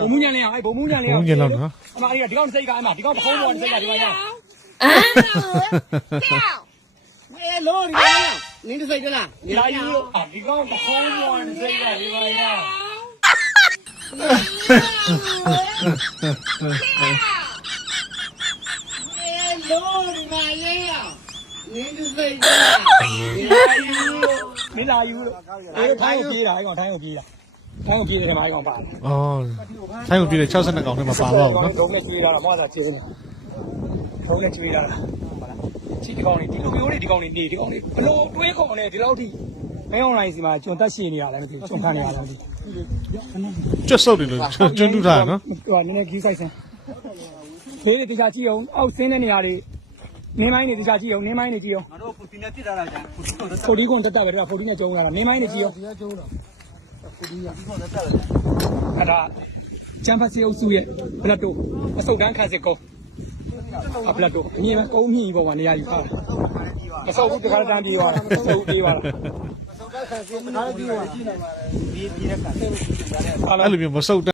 ဘုံမှုညံလေးအောင်အဲ့ဘုံမှုညံလေးအောင် ဘုံညံလောက်နော် အမအဲ့ဒီကောင်စိတ်ကအမဒီကောင်တခုံးပေါ်စိတ်ကဒီမှာရလောဒီမှာနင်းစိတ်ကလား ဒီလာယူလို့ဒီကောင်တခုံးပေါ်စိတ်ကဒီမှာရလောဒီမှာရေးရနင်းစိတ်ကမင်းလာယူလို့အေးထိုင်းကိုပြေးတာအဲ့ကောင်ထိုင်းကိုပြေးတာထိုင်းကိုပြေးတယ်ခါမအဲ့ကောင်ပါတယ် အော်ဆိုင်ကိုပြည့်တယ်62ကောင်ထဲမှာပါတော့နော် ဒုံးနဲ့ကျွေးတာလားဘာသာကျွေးနေတာဒုံးနဲ့ကျွေးတာလားဟုတ်လားချီဒီကောင်လေးဒီလိုမျိုးလေးဒီကောင်လေးနေဒီကောင်လေးဘလို့တွေးကောင်နဲ့ဒီလောက်ထိမင်းအွန်လိုင်းစီမှာကျွန်တက်ရှည်နေတာလည်းမသိဘူးကျွန်ခံနေရတာမသိဘူး ကျွတ်ဆုပ်တယ်လို့ကျွန်းတူးထားနော် ဟိုနည်းနည်းကြီးဆိုင်စမ်းတို့ဒီတရားကြည့်အောင်အောက်ဆင်းတဲ့နေရာတွေနင်းမိုင်းတွေတရားကြည့်အောင်နင်းမိုင်းတွေကြည့်အောင် ငါတို့ပူတင်နဲ့ပြစ်တာလားကြာပူတင်ဖိုဒီကွန်တက်ပဲတော့ဖိုဒီနဲ့ကျုံးရတာနင်းမိုင်းတွေကြည့်အောင် တရားကျုံးတော့ပူတင်ကဒီကောင်တက်တယ် အဲ့ဒါချမ်ပစီအုပ်စုရဲ့ဘလက်တို့အစုတ်တန်းခန့်စစ်ကုန်းအဘလက်တို့အမြင်ပဲကုန်းမြင့်ပေါ်မှာနေရာယူထားတာမဆုပ်ဘူးတခါတန်းပြေးသွားတာမဆုပ်ပြေးသွားတာ ခါစီခါပြီးတော့ကြည့်နိုင်ပါတယ်ဒီတဲ့ခါ အဲ့လိုမျိုးမဆုပ်